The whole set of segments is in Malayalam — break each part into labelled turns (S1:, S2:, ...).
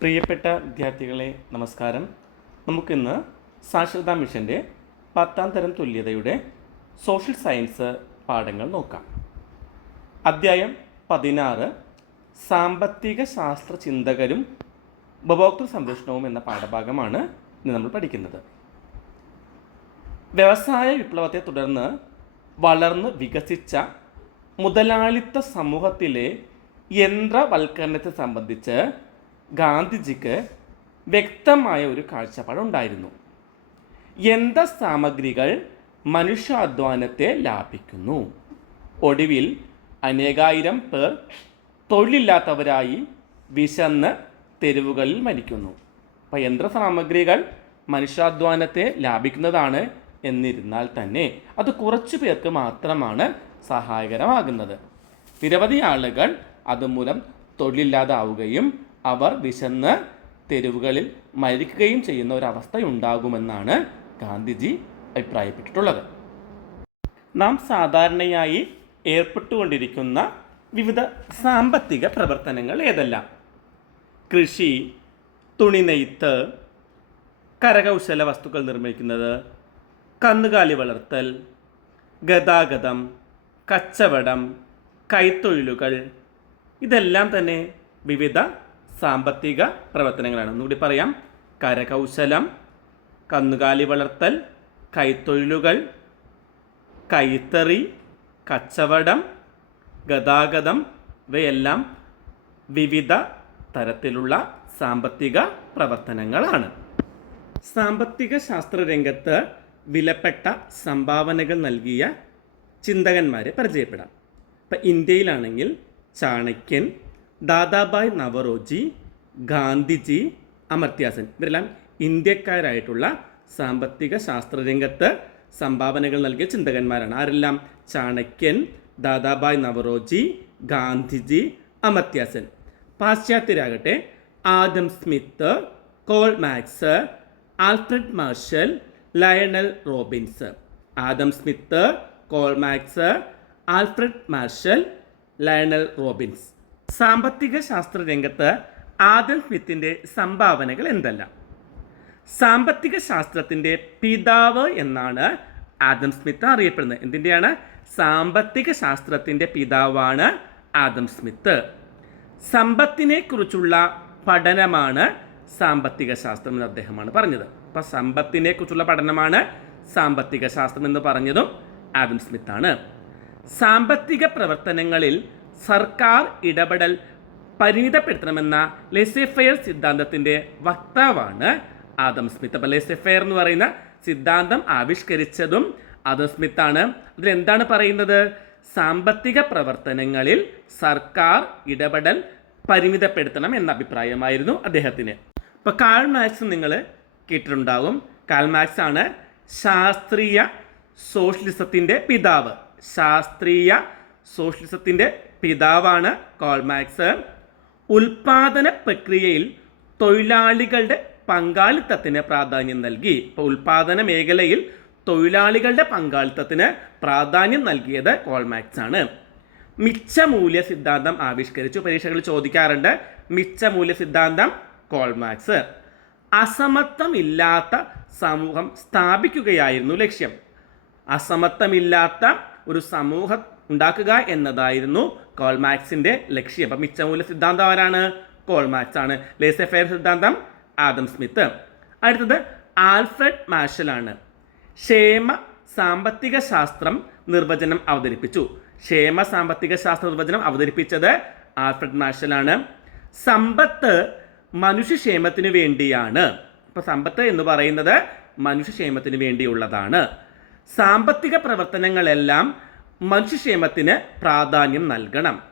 S1: പ്രിയപ്പെട്ട വിദ്യാർത്ഥികളെ നമസ്കാരം. നമുക്കിന്ന് സാക്ഷരതാ മിഷന്റെ പത്താം തരം തുല്യതയുടെ സോഷ്യൽ സയൻസ് പാഠങ്ങൾ നോക്കാം. അധ്യായം പതിനാറ് സാമ്പത്തിക ശാസ്ത്ര ചിന്തകരും ഉപഭോക്തൃ സംരക്ഷണവും എന്ന പാഠഭാഗമാണ് ഇന്ന് നമ്മൾ പഠിക്കുന്നത്. വ്യവസായ വിപ്ലവത്തെ തുടർന്ന് വളർന്ന് വികസിച്ച മുതലാളിത്ത സമൂഹത്തിലെ യന്ത്രവൽക്കരണത്തെ സംബന്ധിച്ച് ഗാന്ധിജിക്ക് വ്യക്തമായ ഒരു കാഴ്ചപ്പാടുണ്ടായിരുന്നു. യന്ത്രസാമഗ്രികൾ മനുഷ്യാധ്വാനത്തെ ലാഭിക്കുന്നു? ഒടുവിൽ അനേകായിരം പേർ തൊഴിലില്ലാത്തവരായി വിശന്ന് തെരുവുകളിൽ മരിക്കുന്നു. അപ്പം യന്ത്രസാമഗ്രികൾ മനുഷ്യാധ്വാനത്തെ ലാഭിക്കുന്നതാണ് എന്നിരുന്നാൽ തന്നെ അത് കുറച്ചു പേർക്ക് മാത്രമാണ് സഹായകരമാകുന്നത്. നിരവധി ആളുകൾ അതുമൂലം തൊഴിലില്ലാതാവുകയും അവർ വിശന്ന് തെരുവുകളിൽ മരിക്കുകയും ചെയ്യുന്ന ഒരവസ്ഥയുണ്ടാകുമെന്നാണ് ഗാന്ധിജി അഭിപ്രായപ്പെട്ടിട്ടുള്ളത്. നാം സാധാരണയായി ഏർപ്പെട്ടുകൊണ്ടിരിക്കുന്ന വിവിധ സാമ്പത്തിക പ്രവർത്തനങ്ങൾ ഏതെല്ലാം? കൃഷി തുണി നെയ്ത്ത് കരകൗശല വസ്തുക്കൾ നിർമ്മിക്കുന്നത് കന്നുകാലി വളർത്തൽ ഗതാഗതം കച്ചവടം കൈത്തൊഴിലുകൾ ഇതെല്ലാം തന്നെ വിവിധ സാമ്പത്തിക പ്രവർത്തനങ്ങളാണ്. ഒന്നുകൂടി പറയാം. കരകൗശലം കന്നുകാലി വളർത്തൽ കൈത്തൊഴിലുകൾ കൈത്തറി കച്ചവടം ഗതാഗതം ഇവയെല്ലാം വിവിധ തരത്തിലുള്ള സാമ്പത്തിക പ്രവർത്തനങ്ങളാണ്. സാമ്പത്തിക ശാസ്ത്ര രംഗത്ത് വിലപ്പെട്ട സംഭാവനകൾ നൽകിയ ചിന്തകന്മാരെ പരിചയപ്പെടാം. ഇപ്പം ഇന്ത്യയിലാണെങ്കിൽ ചാണക്യൻ ദാദാബായ് നവറോജി ഗാന്ധിജി അമർത്യാസൻ. ഇവരെല്ലാം ഇന്ത്യക്കാരായിട്ടുള്ള സാമ്പത്തിക ശാസ്ത്ര രംഗത്ത് സംഭാവനകൾ നൽകിയ ചിന്തകന്മാരാണ്. ആരെല്ലാം? ചാണക്യൻ Dadabhai Naoroji Gandhiji Amartya Sen. പാശ്ചാത്യരാകട്ടെ Adam Smith Karl Marx Alfred Marshall Lionel Robbins. Adam Smith Karl Marx Alfred Marshall Lionel Robbins. സാമ്പത്തിക ശാസ്ത്ര രംഗത്ത് ആദം സ്മിത്തിന്റെ സംഭാവനകൾ എന്തെല്ലാം? സാമ്പത്തിക ശാസ്ത്രത്തിന്റെ പിതാവ് എന്നാണ് ആദം സ്മിത്ത് അറിയപ്പെടുന്നത്. എന്തിന്റെയാണ്? സാമ്പത്തിക ശാസ്ത്രത്തിന്റെ പിതാവാണ് ആദം സ്മിത്ത്. സമ്പത്തിനെ കുറിച്ചുള്ള പഠനമാണ് സാമ്പത്തിക ശാസ്ത്രം എന്ന് അദ്ദേഹമാണ് പറഞ്ഞത്. അപ്പോൾ സമ്പത്തിനെ കുറിച്ചുള്ള പഠനമാണ് സാമ്പത്തിക ശാസ്ത്രം എന്ന് പറഞ്ഞതും ആദം സ്മിത്താണ്. സാമ്പത്തിക പ്രവർത്തനങ്ങളിൽ സർക്കാർ ഇടപെടൽ പരിമിതപ്പെടുത്തണമെന്ന ലെസെഫെയർ സിദ്ധാന്തത്തിന്റെ വക്താവാണ് ആദം സ്മിത്ത്. അപ്പോൾ ലെസെഫെയർ എന്ന് പറയുന്ന സിദ്ധാന്തം ആവിഷ്കരിച്ചതും ആദം സ്മിത്താണ്. അതിലെന്താണ് പറയുന്നത്? സാമ്പത്തിക പ്രവർത്തനങ്ങളിൽ സർക്കാർ ഇടപെടൽ പരിമിതപ്പെടുത്തണം എന്ന അഭിപ്രായമായിരുന്നു അദ്ദേഹത്തിന്. ഇപ്പോൾ കാൾ മാക്സ് നിങ്ങൾ കേട്ടിട്ടുണ്ടാകും. കാൾ മാക്സ് ആണ് ശാസ്ത്രീയ സോഷ്യലിസത്തിന്റെ പിതാവ്. ശാസ്ത്രീയ സോഷ്യലിസത്തിന്റെ പിതാവാണ് കോൾമാക്സ് ഉൽപാദന പ്രക്രിയയിൽ തൊഴിലാളികളുടെ പങ്കാളിത്തത്തിന് പ്രാധാന്യം നൽകി. ഇപ്പോൾ ഉൽപാദന മേഖലയിൽ തൊഴിലാളികളുടെ പങ്കാളിത്തത്തിന് പ്രാധാന്യം നൽകിയത് കോൾമാക്സ് ആണ്. മിച്ചമൂല്യ സിദ്ധാന്തം ആവിഷ്കരിച്ചു. പരീക്ഷകളിൽ ചോദിക്കാറുണ്ട് മിച്ചമൂല്യ സിദ്ധാന്തം കോൾമാക്സ് അസമത്വമില്ലാത്ത സമൂഹം സ്ഥാപിക്കുകയായിരുന്നു ലക്ഷ്യം. അസമത്വമില്ലാത്ത ഒരു സമൂഹം ഉണ്ടാക്കുക എന്നതായിരുന്നു കോൾമാക്സിന്റെ ലക്ഷ്യം. അപ്പം മിച്ചമൂല്യ സിദ്ധാന്തം ആരാണ്? കോൾമാക്സ് ആണ്. ലേസഫെയർ സിദ്ധാന്തം ആദം സ്മിത്ത്. അടുത്തത് ആൽഫ്രഡ് മാഷലാണ് ക്ഷേമ സാമ്പത്തിക ശാസ്ത്രം നിർവചനം അവതരിപ്പിച്ചു. ക്ഷേമ സാമ്പത്തിക ശാസ്ത്ര നിർവചനം അവതരിപ്പിച്ചത് ആൽഫ്രഡ് മാഷലാണ് സമ്പത്ത് മനുഷ്യക്ഷേമത്തിന് വേണ്ടിയാണ്. ഇപ്പൊ സമ്പത്ത് എന്ന് പറയുന്നത് മനുഷ്യക്ഷേമത്തിന് വേണ്ടിയുള്ളതാണ്. സാമ്പത്തിക പ്രവർത്തനങ്ങളെല്ലാം മനുഷ്യക്ഷേമത്തിന് പ്രാധാന്യം നൽകണം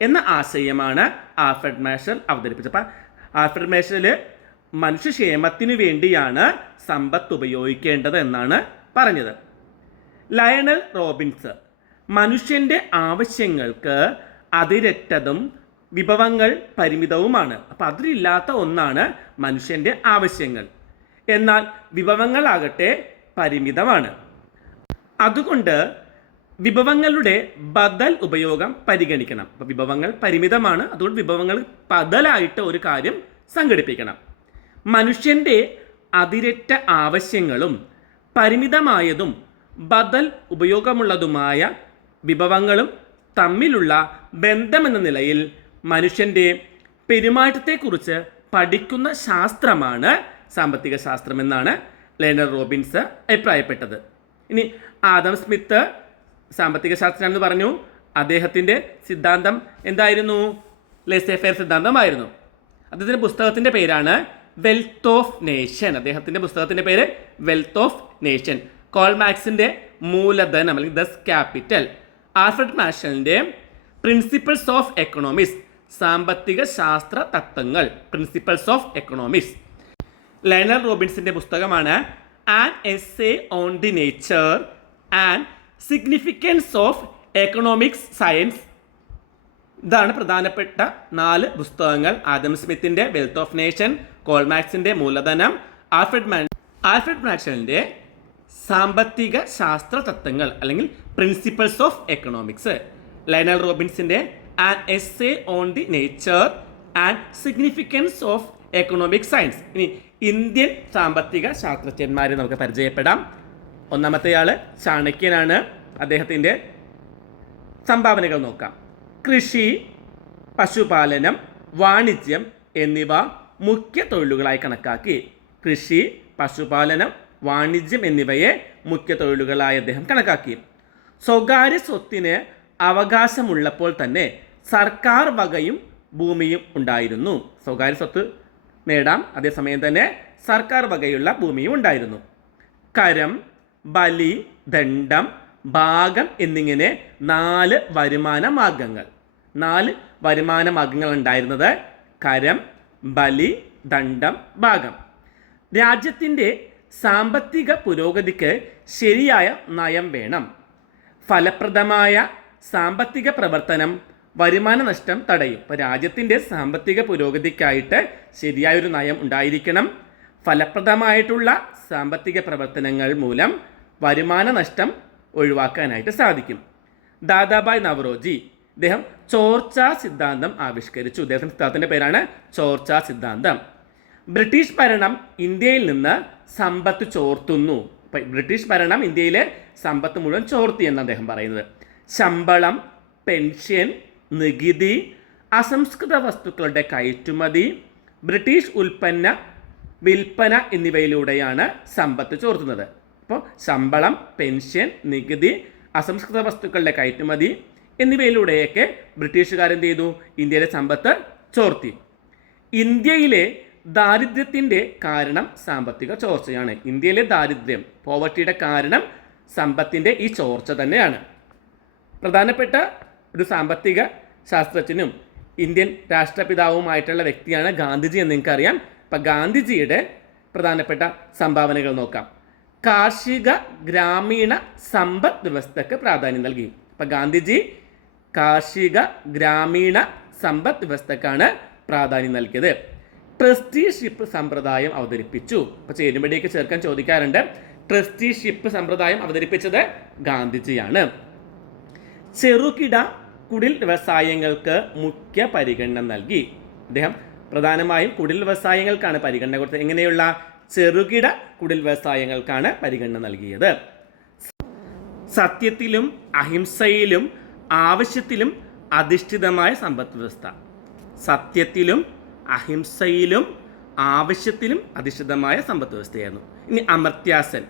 S1: എന്ന ആശയമാണ് ആൽഫ്രഡ് മാഷൽ അവതരിപ്പിച്ചത്. അപ്പം ആൽഫ്രഡ് മേഷൽ മനുഷ്യക്ഷേമത്തിന് വേണ്ടിയാണ് സമ്പത്ത് ഉപയോഗിക്കേണ്ടത് എന്നാണ് പറഞ്ഞത്. ലയണൽ റോബിൻസ് മനുഷ്യന്റെ ആവശ്യങ്ങൾക്ക് അതിരറ്റതും വിഭവങ്ങൾ പരിമിതവുമാണ്. അപ്പം അതിരില്ലാത്ത ഒന്നാണ് മനുഷ്യന്റെ ആവശ്യങ്ങൾ. എന്നാൽ വിഭവങ്ങളാകട്ടെ പരിമിതമാണ്. അതുകൊണ്ട് വിഭവങ്ങളുടെ ബദൽ ഉപയോഗം പരിഗണിക്കണം. അപ്പോൾ വിഭവങ്ങൾ പരിമിതമാണ്. അതുകൊണ്ട് വിഭവങ്ങൾ ബദലായിട്ട് ഒരു കാര്യം സംഘടിപ്പിക്കണം. മനുഷ്യന്റെ അതിരറ്റ ആവശ്യങ്ങളും പരിമിതമായതും ബദൽ ഉപയോഗമുള്ളതുമായ വിഭവങ്ങളും തമ്മിലുള്ള ബന്ധമെന്ന നിലയിൽ മനുഷ്യന്റെ പെരുമാറ്റത്തെക്കുറിച്ച് പഠിക്കുന്ന ശാസ്ത്രമാണ് സാമ്പത്തിക ശാസ്ത്രം എന്നാണ് ലേണർ റോബിൻസ് അഭിപ്രായപ്പെട്ടത്. ഇനി ആദം സ്മിത്ത് സാമ്പത്തിക ശാസ്ത്രജ്ഞനെന്ന് പറഞ്ഞു. അദ്ദേഹത്തിന്റെ സിദ്ധാന്തം എന്തായിരുന്നു? ലെസേഫെയർ സിദ്ധാന്തമായിരുന്നു. അദ്ദേഹത്തിന്റെ പുസ്തകത്തിന്റെ പേരാണ് വെൽത്ത് ഓഫ് നേഷൻ അദ്ദേഹത്തിന്റെ പുസ്തകത്തിന്റെ പേര് വെൽത്ത് ഓഫ് നേഷൻ കോൾമാക്സിന്റെ മൂലധനം അല്ലെങ്കിൽ ദസ് ക്യാപിറ്റൽ ആൽഫ്രഡ് മാഷലിന്റെ പ്രിൻസിപ്പിൾസ് ഓഫ് എക്കണോമിക്സ് സാമ്പത്തിക ശാസ്ത്ര തത്വങ്ങൾ പ്രിൻസിപ്പിൾസ് ഓഫ് എക്കണോമിക്സ് ലയണൽ റോബിൻസിന്റെ പുസ്തകമാണ് an essay on the nature and significance of economics science ഇതാണ് പ്രധാനപ്പെട്ട നാല് പുസ്തകങ്ങൾ. ആദം സ്മിത്തിന്റെ വെൽത്ത് ഓഫ് നേഷൻ കോൾമാക്സിന്റെ മൂലധനം ആൽഫ്രഡ് മാൻ ആൽഫ്രഡ് മാഷലിന്റെ സാമ്പത്തിക ശാസ്ത്ര തത്വങ്ങൾ അല്ലെങ്കിൽ principles of economics Lionel റോബിൻസിന്റെ an essay on the nature and significance of economic science ഇനി ഇന്ത്യൻ സാമ്പത്തിക ശാസ്ത്രജ്ഞന്മാരെ നമുക്ക് പരിചയപ്പെടാം. ഒന്നാമത്തെ ആൾ ചാണക്യനാണ്. അദ്ദേഹത്തിന്റെ സംഭാവനകൾ നോക്കാം. കൃഷി പശുപാലനം വാണിജ്യം എന്നിവ മുഖ്യ തൊഴിലുകളായി കണക്കാക്കി. കൃഷി പശുപാലനം വാണിജ്യം എന്നിവയെ മുഖ്യ തൊഴിലുകളായി അദ്ദേഹം കണക്കാക്കി. സ്വകാര്യ സ്വത്തിന് അവകാശമുള്ളപ്പോൾ തന്നെ സർക്കാർ വകയും ഭൂമിയും ഉണ്ടായിരുന്നു. സ്വകാര്യ സ്വത്ത് നേടാം. അതേസമയം തന്നെ സർക്കാർ വകയുള്ള ഭൂമിയും ഉണ്ടായിരുന്നു. കരം ബലി ദണ്ഡം ഭാഗം എന്നിങ്ങനെ നാല് വരുമാന മാർഗങ്ങൾ നാല് വരുമാന മാർഗങ്ങൾ ഉണ്ടായിരുന്നത് കരം ബലി ദണ്ഡം ഭാഗം. രാജ്യത്തിന്റെ സാമ്പത്തിക പുരോഗതിക്ക് ശരിയായ നയം വേണം. ഫലപ്രദമായ സാമ്പത്തിക പ്രവർത്തനം വരുമാന നഷ്ടം തടയും. ഇപ്പോൾ രാജ്യത്തിന്റെ സാമ്പത്തിക പുരോഗതിക്കായിട്ട് ശരിയായൊരു നയം ഉണ്ടായിരിക്കണം. ഫലപ്രദമായിട്ടുള്ള സാമ്പത്തിക പ്രവർത്തനങ്ങൾ മൂലം വരുമാന നഷ്ടം ഒഴിവാക്കാനായിട്ട് സാധിക്കും. ദാദാബായ് നവറോജി അദ്ദേഹം ചോർച്ച സിദ്ധാന്തം ആവിഷ്കരിച്ചു. ഇദ്ദേഹത്തിന്റെ സിദ്ധാന്തത്തിന്റെ പേരാണ് ചോർച്ച സിദ്ധാന്തം. ബ്രിട്ടീഷ് ഭരണം ഇന്ത്യയിൽ നിന്ന് സമ്പത്ത് ചോർത്തുന്നു. ബ്രിട്ടീഷ് ഭരണം ഇന്ത്യയിലെ സമ്പത്ത് മുഴുവൻ ചോർത്തി എന്ന് അദ്ദേഹം പറയുന്നത്. ശമ്പളം പെൻഷൻ നികുതി അസംസ്കൃത വസ്തുക്കളുടെ കയറ്റുമതി ബ്രിട്ടീഷ് ഉൽപ്പന്ന വിൽപ്പന എന്നിവയിലൂടെയാണ് സമ്പത്ത് ചോർത്തുന്നത്. അപ്പോൾ ശമ്പളം പെൻഷൻ നികുതി അസംസ്കൃത വസ്തുക്കളുടെ കയറ്റുമതി എന്നിവയിലൂടെയൊക്കെ ബ്രിട്ടീഷുകാർ എന്ത് ചെയ്തു? ഇന്ത്യയിലെ സമ്പത്ത് ചോർത്തി. ഇന്ത്യയിലെ ദാരിദ്ര്യത്തിന്റെ കാരണം സാമ്പത്തിക ചോർച്ചയാണ്. ഇന്ത്യയിലെ ദാരിദ്ര്യം പോവർട്ടിയുടെ കാരണം സമ്പത്തിന്റെ ഈ ചോർച്ച തന്നെയാണ്. പ്രധാനപ്പെട്ട ഒരു സാമ്പത്തിക ശാസ്ത്രജ്ഞനും ഇന്ത്യൻ രാഷ്ട്രപിതാവുമായിട്ടുള്ള വ്യക്തിയാണ് ഗാന്ധിജി എന്ന് നിങ്ങൾക്കറിയാം. അപ്പം ഗാന്ധിജിയുടെ പ്രധാനപ്പെട്ട സംഭാവനകൾ നോക്കാം. കാർഷിക ഗ്രാമീണ സമ്പദ് വ്യവസ്ഥയ്ക്ക് പ്രാധാന്യം നൽകി. അപ്പം ഗാന്ധിജി കാർഷിക ഗ്രാമീണ സമ്പദ് വ്യവസ്ഥക്കാണ് പ്രാധാന്യം നൽകിയത്. ട്രസ്റ്റിഷിപ്പ് സമ്പ്രദായം അവതരിപ്പിച്ചു. അപ്പോൾ ചേരുമ്പടിയൊക്കെ ചേർക്കാൻ ചോദിക്കാറുണ്ട്. ട്രസ്റ്റിഷിപ്പ് സമ്പ്രദായം അവതരിപ്പിച്ചത് ഗാന്ധിജിയാണ്. ചെറുകിട കുടിൽ വ്യവസായങ്ങൾക്ക് മുഖ്യ പരിഗണന നൽകി. അദ്ദേഹം പ്രധാനമായും കുടിൽ വ്യവസായങ്ങൾക്കാണ് പരിഗണന കൊടുത്തത്. എങ്ങനെയുള്ള ചെറുകിട കുടിൽ വ്യവസായങ്ങൾക്കാണ് പരിഗണന നൽകിയത്. സത്യത്തിലും അഹിംസയിലും ആവശ്യത്തിലും അധിഷ്ഠിതമായ സമ്പദ് വ്യവസ്ഥ. സത്യത്തിലും അഹിംസയിലും ആവശ്യത്തിലും അധിഷ്ഠിതമായ സമ്പദ് വ്യവസ്ഥയായിരുന്നു. ഇനി അമർത്യാസൻ.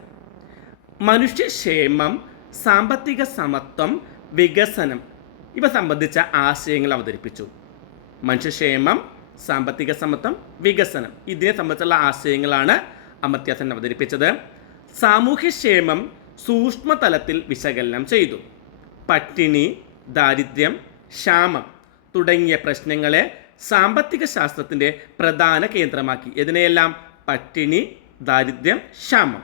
S1: മനുഷ്യക്ഷേമം സാമ്പത്തിക സമത്വം വികസനം ഇവ സംബന്ധിച്ച ആശയങ്ങൾ അവതരിപ്പിച്ചു. മനുഷ്യക്ഷേമം സാമ്പത്തിക സമത്വം വികസനം. ഇതിനെ സംബന്ധിച്ചുള്ള ആശയങ്ങളാണ് അമർത്യാസൻ അവതരിപ്പിച്ചത്. സാമൂഹ്യക്ഷേമം സൂക്ഷ്മതലത്തിൽ വിശകലനം ചെയ്തു. പട്ടിണി ദാരിദ്ര്യം ക്ഷാമം തുടങ്ങിയ പ്രശ്നങ്ങളെ സാമ്പത്തിക ശാസ്ത്രത്തിന്റെ പ്രധാന കേന്ദ്രമാക്കി. ഇതിനെയെല്ലാം പട്ടിണി ദാരിദ്ര്യം ക്ഷാമം.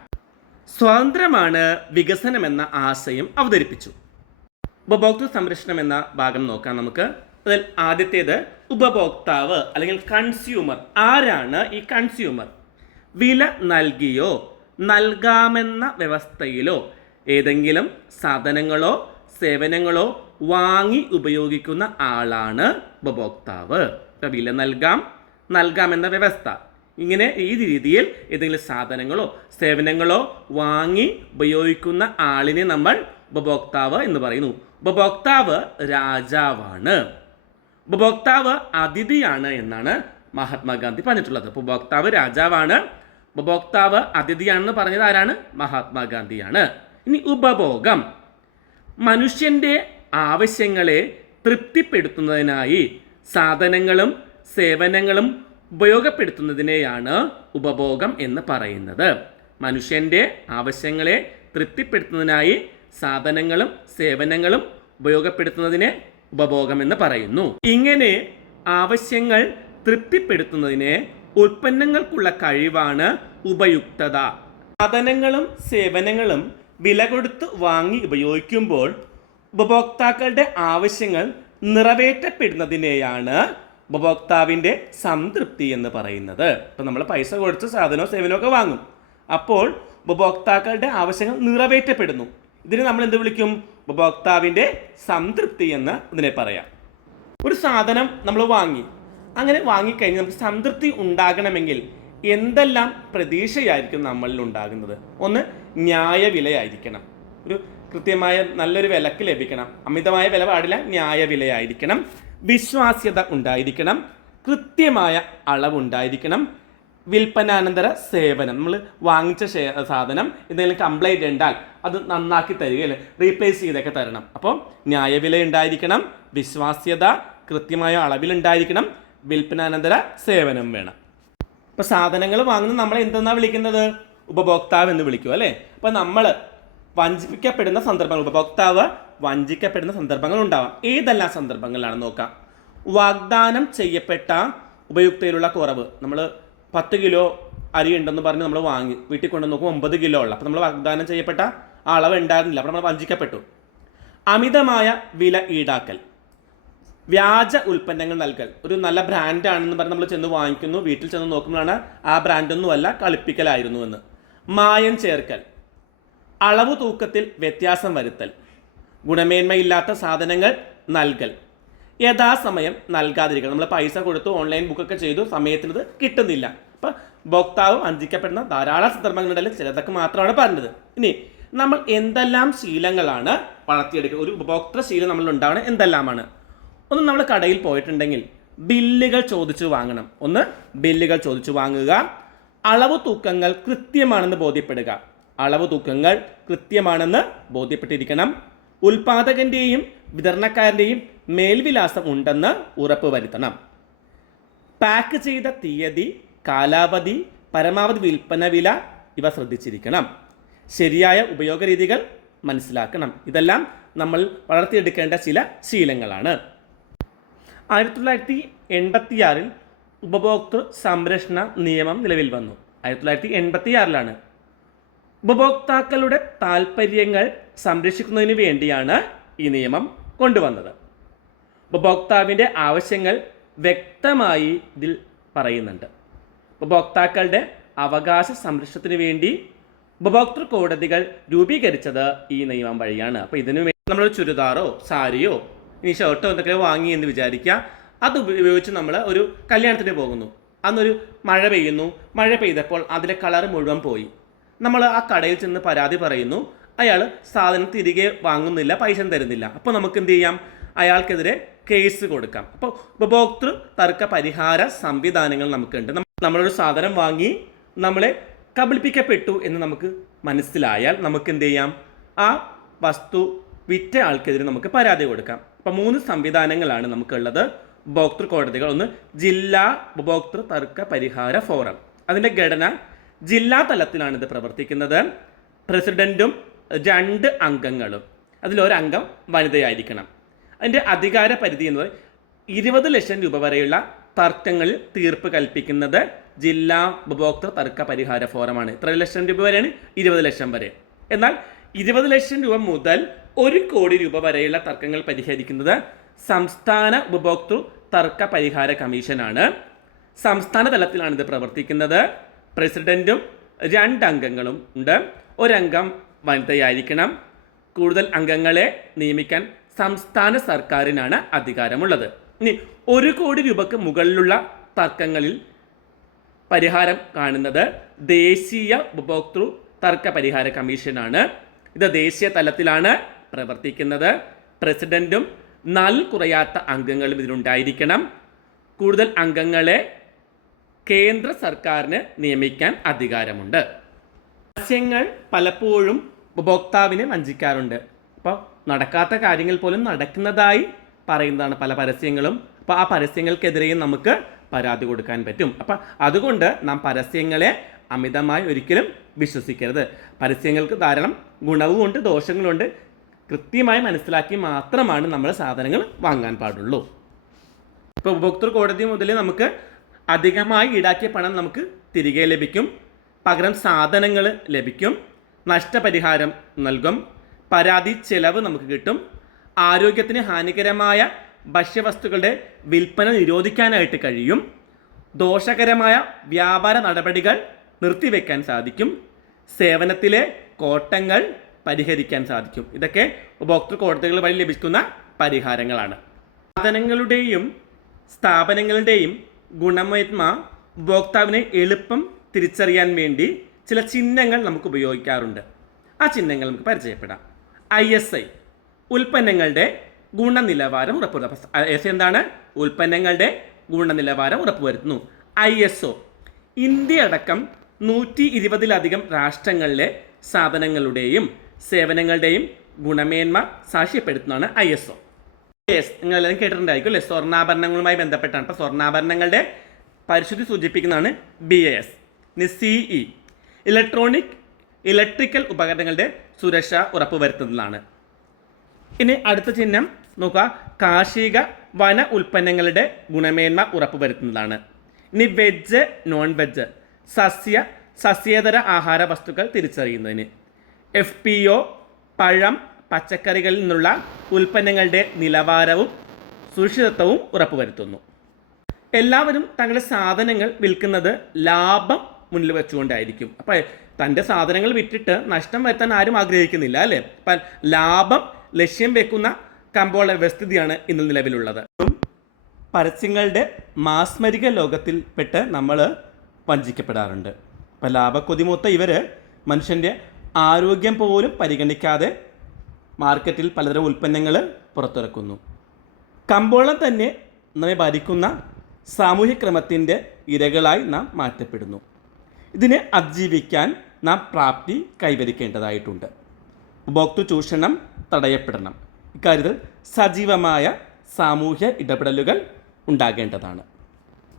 S1: സ്വാതന്ത്ര്യമാണ് വികസനമെന്ന ആശയം അവതരിപ്പിച്ചു. ഉപഭോക്തൃ സംരക്ഷണം എന്ന ഭാഗം നോക്കാം നമുക്ക്. അതിൽ ആദ്യത്തേത് ഉപഭോക്താവ് അല്ലെങ്കിൽ കൺസ്യൂമർ ആരാണ് ഈ കൺസ്യൂമർ വില നൽകിയോ? നൽകാമെന്ന വ്യവസ്ഥയിലോ? ഏതെങ്കിലും സാധനങ്ങളോ സേവനങ്ങളോ വാങ്ങി ഉപയോഗിക്കുന്ന ആളാണ് ഉപഭോക്താവ്. വില നൽകാം നൽകാമെന്ന വ്യവസ്ഥ. ഇങ്ങനെ ഈ രീതിയിൽ ഏതെങ്കിലും സാധനങ്ങളോ സേവനങ്ങളോ വാങ്ങി ഉപയോഗിക്കുന്ന ആളിനെ നമ്മൾ ഉപഭോക്താവ് എന്ന് പറയുന്നു. ഉപഭോക്താവ് രാജാവാണ്. ഉപഭോക്താവ് അതിഥിയാണ് എന്നാണ് മഹാത്മാഗാന്ധി പറഞ്ഞിട്ടുള്ളത്. ഉപഭോക്താവ് രാജാവാണ്. ഉപഭോക്താവ് അതിഥിയാണെന്ന് പറഞ്ഞത് ആരാണ്? മഹാത്മാഗാന്ധിയാണ്. ഇനി ഉപഭോഗം. മനുഷ്യന്റെ ആവശ്യങ്ങളെ തൃപ്തിപ്പെടുത്തുന്നതിനായി സാധനങ്ങളും സേവനങ്ങളും ഉപയോഗപ്പെടുത്തുന്നതിനെയാണ് ഉപഭോഗം എന്ന് പറയുന്നത്. മനുഷ്യന്റെ ആവശ്യങ്ങളെ തൃപ്തിപ്പെടുത്തുന്നതിനായി സാധനങ്ങളും സേവനങ്ങളും ഉപയോഗപ്പെടുത്തുന്നതിനെ ഉപഭോഗം എന്ന് പറയുന്നു. ഇങ്ങനെ ആവശ്യങ്ങൾ തൃപ്തിപ്പെടുത്തുന്നതിന് ഉൽപ്പന്നങ്ങൾക്കുള്ള കഴിവാണ് ഉപയുക്തത. സാധനങ്ങളും സേവനങ്ങളും വില കൊടുത്ത് വാങ്ങി ഉപയോഗിക്കുമ്പോൾ ഉപഭോക്താക്കളുടെ ആവശ്യങ്ങൾ നിറവേറ്റപ്പെടുന്നതിനെയാണ് ഉപഭോക്താവിന്റെ സംതൃപ്തി എന്ന് പറയുന്നത്. ഇപ്പം നമ്മൾ പൈസ കൊടുത്ത് സാധനമോ സേവനമോ ഒക്കെ വാങ്ങും. അപ്പോൾ ഉപഭോക്താക്കളുടെ ആവശ്യങ്ങൾ നിറവേറ്റപ്പെടുന്നു. ഇതിനെ നമ്മൾ എന്ത് വിളിക്കും? ഉപഭോക്താവിന്റെ സംതൃപ്തി എന്ന് ഇതിനെ പറയാം. ഒരു സാധനം നമ്മൾ വാങ്ങി. അങ്ങനെ വാങ്ങിക്കഴിഞ്ഞ് നമുക്ക് സംതൃപ്തി ഉണ്ടാകണമെങ്കിൽ എന്തെല്ലാം പ്രതീക്ഷയായിരിക്കും നമ്മളിൽ ഉണ്ടാകുന്നത്? ഒന്ന് ന്യായവിലയായിരിക്കണം. ഒരു കൃത്യമായ നല്ലൊരു വിലക്ക് ലഭിക്കണം. അമിതമായ വില പാടില്ല ന്യായവിലയായിരിക്കണം. വിശ്വാസ്യത ഉണ്ടായിരിക്കണം. കൃത്യമായ അളവുണ്ടായിരിക്കണം. വിൽപ്പനാനന്തര സേവനം. നമ്മൾ വാങ്ങിച്ച സാധനം എന്തെങ്കിലും കംപ്ലൈന്റ് ഉണ്ടാൽ അത് നന്നാക്കി തരിക അല്ലേ? റീപ്ലേസ് ചെയ്തൊക്കെ തരണം. അപ്പോൾ ന്യായവില ഉണ്ടായിരിക്കണം വിശ്വാസ്യത കൃത്യമായ അളവിലുണ്ടായിരിക്കണം വിൽപ്പനാനന്തര സേവനം വേണം. ഇപ്പോൾ സാധനങ്ങൾ വാങ്ങുന്ന നമ്മൾ എന്തെന്നാണ് വിളിക്കുന്നത്? ഉപഭോക്താവ് എന്ന് വിളിക്കും അല്ലേ? അപ്പോൾ നമ്മൾ വഞ്ചിപ്പിക്കപ്പെടുന്ന സന്ദർഭങ്ങൾ ഉപഭോക്താവ് വഞ്ചിക്കപ്പെടുന്ന സന്ദർഭങ്ങൾ ഉണ്ടാവാം. ഏതെല്ലാം സന്ദർഭങ്ങളിലാണ് നോക്കാം? വാഗ്ദാനം ചെയ്യപ്പെട്ട ഉപയുക്തയിലുള്ള കുറവ്. നമ്മൾ പത്ത് കിലോ അരി ഉണ്ടെന്ന് പറഞ്ഞ് നമ്മൾ വാങ്ങി വീട്ടിൽ കൊണ്ടു നോക്കുമ്പോൾ ഒമ്പത് കിലോ ഉള്ള. അപ്പോൾ നമ്മൾ വാഗ്ദാനം ചെയ്യപ്പെട്ട അളവ് ഉണ്ടായിരുന്നില്ല. അപ്പോൾ നമ്മൾ വഞ്ചിക്കപ്പെട്ടു. അമിതമായ വില ഈടാക്കൽ. വ്യാജ ഉൽപ്പന്നങ്ങൾ നൽകൽ. ഒരു നല്ല ബ്രാൻഡാണെന്ന് പറഞ്ഞ് നമ്മൾ ചെന്ന് വാങ്ങിക്കുന്നു. വീട്ടിൽ ചെന്ന് നോക്കുമ്പോഴാണ് ആ ബ്രാൻഡൊന്നുമല്ല കളിപ്പിക്കലായിരുന്നു എന്ന്. മായം ചേർക്കൽ. അളവ് തൂക്കത്തിൽ വ്യത്യാസം വരുത്തൽ. ഗുണമേന്മയില്ലാത്ത സാധനങ്ങൾ നൽകൽ. യഥാസമയം നൽകാതിരിക്കുക നമ്മൾ പൈസ കൊടുത്തു ഓൺലൈൻ ബുക്കൊക്കെ ചെയ്തു സമയത്തിന് ഇത് കിട്ടുന്നില്ല. അപ്പം ഭോക്താവ് വഞ്ചിക്കപ്പെടുന്ന ധാരാളം സന്ദർഭങ്ങളുണ്ടെങ്കിൽ ചിലതൊക്കെ മാത്രമാണ് പറഞ്ഞത്. ഇനി നമ്മൾ എന്തെല്ലാം ശീലങ്ങളാണ് വളർത്തിയെടുക്കുക? ഒരു ഉപഭോക്തൃ ശീലം നമ്മൾ ഉണ്ടാവണം എന്തെല്ലാമാണ്? ഒന്ന് നമ്മൾ കടയിൽ പോയിട്ടുണ്ടെങ്കിൽ ബില്ലുകൾ ചോദിച്ചു വാങ്ങണം. ഒന്ന് ബില്ലുകൾ ചോദിച്ചു വാങ്ങുക. അളവ് തൂക്കങ്ങൾ കൃത്യമാണെന്ന് ബോധ്യപ്പെടുക. അളവ് തൂക്കങ്ങൾ കൃത്യമാണെന്ന് ബോധ്യപ്പെട്ടിരിക്കണം. ഉൽപാദകന്റെയും വിതരണക്കാരന്റെയും മേൽവിലാസം ഉണ്ടെന്ന് ഉറപ്പുവരുത്തണം. പാക്ക് ചെയ്ത തീയതി കാലാവധി പരമാവധി വിൽപ്പന വില ഇവ ശ്രദ്ധിച്ചിരിക്കണം. ശരിയായ ഉപയോഗ രീതികൾ മനസ്സിലാക്കണം. ഇതെല്ലാം നമ്മൾ വളർത്തിയെടുക്കേണ്ട ചില ശീലങ്ങളാണ്. ആയിരത്തി തൊള്ളായിരത്തി എൺപത്തിയാറിൽ ഉപഭോക്തൃ സംരക്ഷണ നിയമം നിലവിൽ വന്നു. ആയിരത്തി തൊള്ളായിരത്തി എൺപത്തിയാറിലാണ് ഉപഭോക്താക്കളുടെ താൽപ്പര്യങ്ങൾ സംരക്ഷിക്കുന്നതിന് വേണ്ടിയാണ് ഈ നിയമം കൊണ്ടുവന്നത്. ഉപഭോക്താവിന്റെ ആവശ്യങ്ങൾ വ്യക്തമായി ഇതിൽ പറയുന്നുണ്ട്. ഉപഭോക്താക്കളുടെ അവകാശ സംരക്ഷണത്തിന് വേണ്ടി ഉപഭോക്തൃ കോടതികൾ രൂപീകരിച്ചത് ഈ നിയമം വഴിയാണ്. അപ്പോൾ ഇതിനു വേണ്ടി നമ്മൾ ചുരിദാറോ സാരിയോ ഇനി ഷർട്ടോ എന്തൊക്കെയോ വാങ്ങി എന്ന് വിചാരിക്കുക. അത് ഉപയോഗിച്ച് നമ്മൾ ഒരു കല്യാണത്തിന് പോകുന്നു. അന്നൊരു മഴ പെയ്യുന്നു. മഴ പെയ്തപ്പോൾ അതിലെ കളർ മുഴുവൻ പോയി. നമ്മൾ ആ കടയിൽ ചെന്ന് പരാതി പറയുന്നു. അയാൾ സാധനം തിരികെ വാങ്ങുന്നില്ല പൈസ തരുന്നില്ല. അപ്പോൾ നമുക്ക് എന്ത് ചെയ്യാം? അയാൾക്കെതിരെ കേസ് കൊടുക്കാം. അപ്പോൾ ഉപഭോക്തൃ തർക്ക പരിഹാര സംവിധാനങ്ങൾ നമുക്കുണ്ട്. നമ്മ- നമ്മളൊരു സാധനം വാങ്ങി നമ്മളെ കബളിപ്പിക്കപ്പെട്ടു എന്ന് നമുക്ക് മനസ്സിലായാൽ നമുക്ക് എന്ത് ചെയ്യാം ആ വസ്തു വിറ്റ ആൾക്കെതിരെ നമുക്ക് പരാതി കൊടുക്കാം. അപ്പോൾ മൂന്ന് സംവിധാനങ്ങളാണ് നമുക്കുള്ളത്. ഉപഭോക്തൃ കോടതികൾ ഒന്ന് ജില്ലാ ഉപഭോക്തൃ തർക്ക പരിഹാര ഫോറം. അതിന്റെ ഘടന ജില്ലാ തലത്തിലാണ് ഇത് പ്രവർത്തിക്കുന്നത്. പ്രസിഡന്റും രണ്ട് അംഗങ്ങളും. അതിലൊരംഗം വനിതയായിരിക്കണം. അതിന്റെ അധികാര പരിധി എന്ന് പറയുന്നത് ഇരുപത് ലക്ഷം രൂപ വരെയുള്ള തർക്കങ്ങളിൽ തീർപ്പ് കൽപ്പിക്കുന്നത് ജില്ലാ ഉപഭോക്തൃ തർക്ക പരിഹാര ഫോറമാണ്. ഇത്ര ലക്ഷം രൂപ വരെയാണ് ഇരുപത് ലക്ഷം വരെ. എന്നാൽ ഇരുപത് ലക്ഷം രൂപ മുതൽ ഒരു കോടി രൂപ വരെയുള്ള തർക്കങ്ങൾ പരിഹരിക്കുന്നത് സംസ്ഥാന ഉപഭോക്തൃ തർക്ക പരിഹാര കമ്മീഷനാണ്. സംസ്ഥാന തലത്തിലാണ് ഇത് പ്രവർത്തിക്കുന്നത്. പ്രസിഡന്റും രണ്ട് അംഗങ്ങളും ഉണ്ട്. ഒരംഗം വനിതയായിരിക്കണം. കൂടുതൽ അംഗങ്ങളെ നിയമിക്കാൻ സംസ്ഥാന സർക്കാരിനാണ് അധികാരമുള്ളത്. ഇനി ഒരു കോടി രൂപക്ക് മുകളിലുള്ള തർക്കങ്ങളിൽ പരിഹാരം കാണുന്നത് ദേശീയ ഉപഭോക്തൃ തർക്ക പരിഹാര കമ്മീഷനാണ്. ഇത് ദേശീയ തലത്തിലാണ് പ്രവർത്തിക്കുന്നത്. പ്രസിഡന്റും നാൽ കുറയാത്ത അംഗങ്ങളും ഇതിലുണ്ടായിരിക്കണം. കൂടുതൽ അംഗങ്ങളെ കേന്ദ്ര സർക്കാരിന് നിയമിക്കാൻ അധികാരമുണ്ട്. പരസ്യങ്ങൾ പലപ്പോഴും ഉപഭോക്താവിനെ വഞ്ചിക്കാറുണ്ട്. അപ്പോൾ നടക്കാത്ത കാര്യങ്ങൾ പോലും നടക്കുന്നതായി പറയുന്നതാണ് പല പരസ്യങ്ങളും. അപ്പോൾ ആ പരസ്യങ്ങൾക്കെതിരെയും നമുക്ക് പരാതി കൊടുക്കാൻ പറ്റും. അപ്പം അതുകൊണ്ട് നാം പരസ്യങ്ങളെ അമിതമായി ഒരിക്കലും വിശ്വസിക്കരുത്. പരസ്യങ്ങൾക്ക് ധാരാളം ഗുണവുമുണ്ട് ദോഷങ്ങളുണ്ട് കൃത്യമായി മനസ്സിലാക്കി മാത്രമാണ് നമ്മൾ സാധനങ്ങൾ വാങ്ങാൻ പാടുള്ളൂ. ഇപ്പോൾ ഉപഭോക്തൃ കോടതി മുതൽ നമുക്ക് അധികമായി ഈടാക്കിയ പണം നമുക്ക് തിരികെ ലഭിക്കും. പകരം സാധനങ്ങൾ ലഭിക്കും. നഷ്ടപരിഹാരം നൽകും. പരാതി ചെലവ് നമുക്ക് കിട്ടും. ആരോഗ്യത്തിന് ഹാനികരമായ ഭക്ഷ്യവസ്തുക്കളുടെ വിൽപ്പന നിരോധിക്കാനായിട്ട് കഴിയും. ദോഷകരമായ വ്യാപാര നടപടികൾ നിർത്തിവെക്കാൻ സാധിക്കും. സേവനത്തിലെ കോട്ടങ്ങൾ പരിഹരിക്കാൻ സാധിക്കും. ഇതൊക്കെ ഉപഭോക്തൃ കോടതികൾ വഴി ലഭിക്കുന്ന പരിഹാരങ്ങളാണ്. സാധനങ്ങളുടെയും സ്ഥാപനങ്ങളുടെയും ഗുണമേന്മ ഉപഭോക്താവിനെ എളുപ്പം തിരിച്ചറിയാൻ വേണ്ടി ചില ചിഹ്നങ്ങൾ നമുക്ക് ഉപയോഗിക്കാറുണ്ട്. ആ ചിഹ്നങ്ങൾ നമുക്ക് പരിചയപ്പെടാം. ഐ എസ് ഐ ഉൽപ്പന്നങ്ങളുടെ ഗുണനിലവാരം ഉറപ്പുവരുത്തും ഐ എസ് എന്താണ്? ഉൽപ്പന്നങ്ങളുടെ ഗുണനിലവാരം ഉറപ്പുവരുത്തുന്നു. ഐ എസ് ഒ ഇന്ത്യ അടക്കം നൂറ്റി ഇരുപതിലധികം രാഷ്ട്രങ്ങളിലെ സാധനങ്ങളുടെയും സേവനങ്ങളുടെയും ഗുണമേന്മ സാക്ഷ്യപ്പെടുത്തുന്നതാണ് ഐ എസ് ഒ. യെസ് നിങ്ങളെല്ലാം കേട്ടിട്ടുണ്ടായിരിക്കും അല്ലേ? സ്വർണാഭരണങ്ങളുമായി ബന്ധപ്പെട്ടാണ്. അപ്പോൾ സ്വർണാഭരണങ്ങളുടെ പരിശുദ്ധി സൂചിപ്പിക്കുന്നതാണ് B A S. C E electronic electrical ഉപകരണങ്ങളുടെ സുരക്ഷ ഉറപ്പുവരുത്തുന്നതാണ്. ഇനി അടുത്ത ചിഹ്നം നോക്കുക. കാർഷിക വന ഉൽപ്പന്നങ്ങളുടെ ഗുണമേന്മ ഉറപ്പുവരുത്തുന്നതാണ്. ഇനി വെജ് നോൺ വെജ് സസ്യ സസ്യേതര ആഹാര വസ്തുക്കൾ തിരിച്ചറിയുന്നതിന്. എഫ് പി ഒ പഴം പച്ചക്കറികളിൽ നിന്നുള്ള ഉൽപ്പന്നങ്ങളുടെ നിലവാരവും സുരക്ഷിതത്വവും ഉറപ്പുവരുത്തുന്നു. എല്ലാവരും തങ്ങളുടെ സാധനങ്ങൾ വിൽക്കുന്നത് ലാഭം മുന്നിൽ വെച്ചുകൊണ്ടായിരിക്കും. അപ്പം തന്റെ സാധനങ്ങൾ വിറ്റിട്ട് നഷ്ടം വരുത്താൻ ആരും ആഗ്രഹിക്കുന്നില്ല അല്ലേ? ലാഭം ലക്ഷ്യം വെക്കുന്ന കമ്പോള വ്യവസ്ഥിതിയാണ് ഇന്ന് നിലവിലുള്ളത്. പരസ്യങ്ങളുടെ മാസ്മരിക ലോകത്തിൽപ്പെട്ട് നമ്മൾ വഞ്ചിക്കപ്പെടാറുണ്ട്. അപ്പം ലാഭക്കൊതിമൂത്ത ഇവർ മനുഷ്യന്റെ ആരോഗ്യം പോലും പരിഗണിക്കാതെ മാർക്കറ്റിൽ പലതരം ഉൽപ്പന്നങ്ങൾ പുറത്തിറക്കുന്നു. കമ്പോളം തന്നെ നമ്മെ ഭരിക്കുന്ന സാമൂഹ്യക്രമത്തിന്റെ ഇരകളായി നാം മാറ്റപ്പെടുന്നു. ഇതിനെ അതിജീവിക്കാൻ നാം പ്രാപ്തി കൈവരിക്കേണ്ടതായിട്ടുണ്ട്. ഉപഭോക്തൃ ചൂഷണം തടയപ്പെടണം. ഇക്കാര്യത്തിൽ സജീവമായ സാമൂഹ്യ ഇടപെടലുകൾ ഉണ്ടാകേണ്ടതാണ്.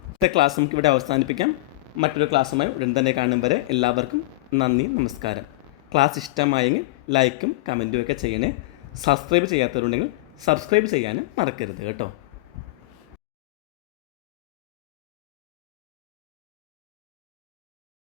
S1: ഇന്നത്തെ ക്ലാസ് നമുക്ക് ഇവിടെ അവസാനിപ്പിക്കാം. മറ്റൊരു ക്ലാസ്സുമായി ഉടൻ തന്നെ കാണും വരെ എല്ലാവർക്കും നന്ദി നമസ്കാരം. ക്ലാസ് ഇഷ്ടമായെങ്കിൽ ലൈക്കും കമന്റും ഒക്കെ ചെയ്യണേ. സബ്സ്ക്രൈബ് ചെയ്യാത്തവരുണ്ടെങ്കിൽ സബ്സ്ക്രൈബ് ചെയ്യാനും മറക്കരുത് കേട്ടോ.